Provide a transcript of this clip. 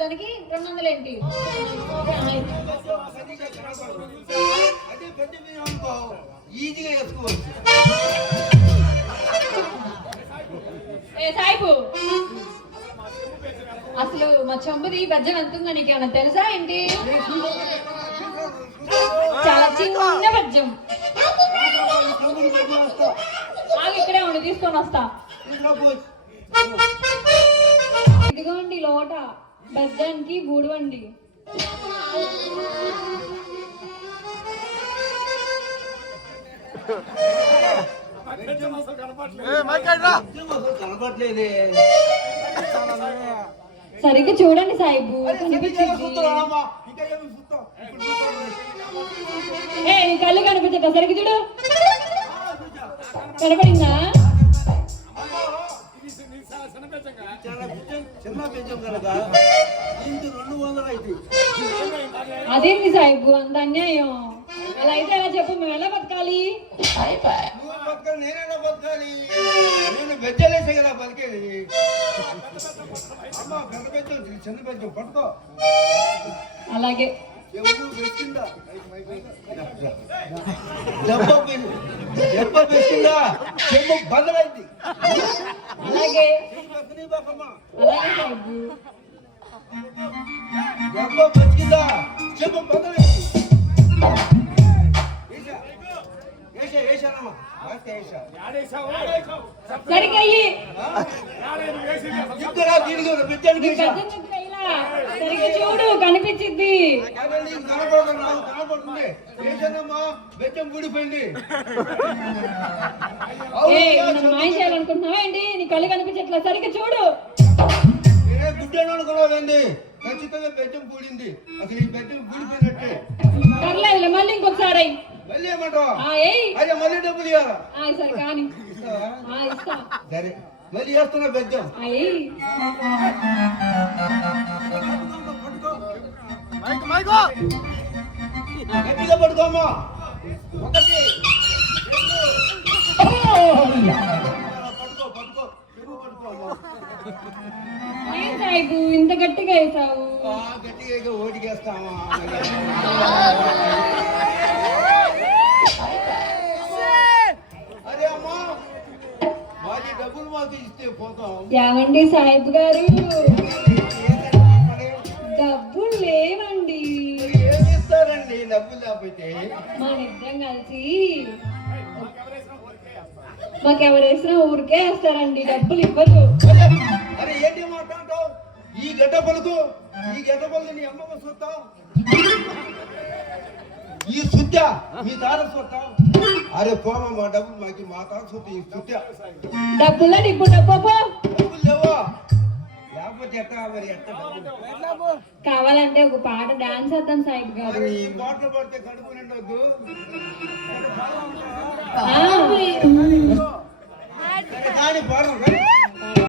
దానికి 200 ఏంటి? సాయిబు అసలు మా చంబుది బజ్జం ఎంత ఉందో నీకేమన్నా తెలుసా ఏంటి? చాలా చిన్న బజ్జం. ఇక్కడే ఉండి తీసుకొని వస్తా. ఇదిగోండి లోట, బజ్జానికి బూడువండి. సరిగ్గా చూడండి సాయిబు, కనిపించింది. నీ కళ్ళు కనిపించట, సరిగ్గా చూడు. కనపడిందా? అదేంటి సాయిబు అంత అన్యాయం? అలా అయితే ఎలా చెప్పు, మేము ఎలా బతకాలి? నేనైనా బతకాలి, నేను బెజ్జలేసే కదా బతికేది. అమ్మా పెద్ద బెజ్జం చిన్న బెజ్జం పట్టుకో. అలాగే పెట్టిందా దెబ్బ పెట్టిందా చెమ్ము బదలైంది. అలాగే దెబ్బ బతికిందా చెమ్ము బదలైంది. చూడు కనిపించింది. బెచ్చం ఊడిపోయింది. మాయ చేయాలనుకుంటున్నావా ఏంటి? నీ కళ్ళు కనిపించట్లా, సరిగ్గా చూడు. గుడ్డను అనుకున్నావండి, ఖచ్చితంగా బెచ్చం కూడింది. అసలు ఈ బెచ్చం కూడిపోయినట్టే. పర్లేదు, మళ్ళీ ఇంకొకసారి మళ్ళీ ఏమంటావా? అదే మళ్ళీ డబ్బులు ఇవ్వాలా? సరే కానీ సరే మళ్ళీ వేస్తున్నా బెజ్జం. గట్టిగా పడుకోమ్మా. ఒకటి ఇంత గట్టిగా వేసావు. గట్టిగా ఓటికేస్తావా? అరే అమ్మా, మాది డబ్బులు మాకు ఇస్తే పోతాం. ఏమండి సాహిబ్ గారు, డబ్బులు లేవండి. ఏమి ఇస్తారండి డబ్బులు లేకపోతే? మన ఇద్దరం కలిసి మాకెవరేసినా ఊరికే వేస్తారండి, డబ్బులు ఇవ్వరు. అరే ఏంటి మాట్లాడతావు? ఈ గడ్డ పలుకు, ఈ గడ్డ పలుకు నీ అమ్మమ్మ చూస్తావు, ఈ సుత్త మీ తార చూస్తావు. అరే పోమ, మా డబ్బులు మాకి మా తాత చూస్తే ఈ సుత్త డబ్బులు ఇప్పుడు డబ్బు లేవా? లేకపోతే ఎట్టా మరి ఎట్ట డబ్బులు? కావాలంటే ఒక పాట డాన్స్ చేద్దాం సాహిబ్ గారు. ఈ పాటలు పడితే కడుపు నిండొద్దు.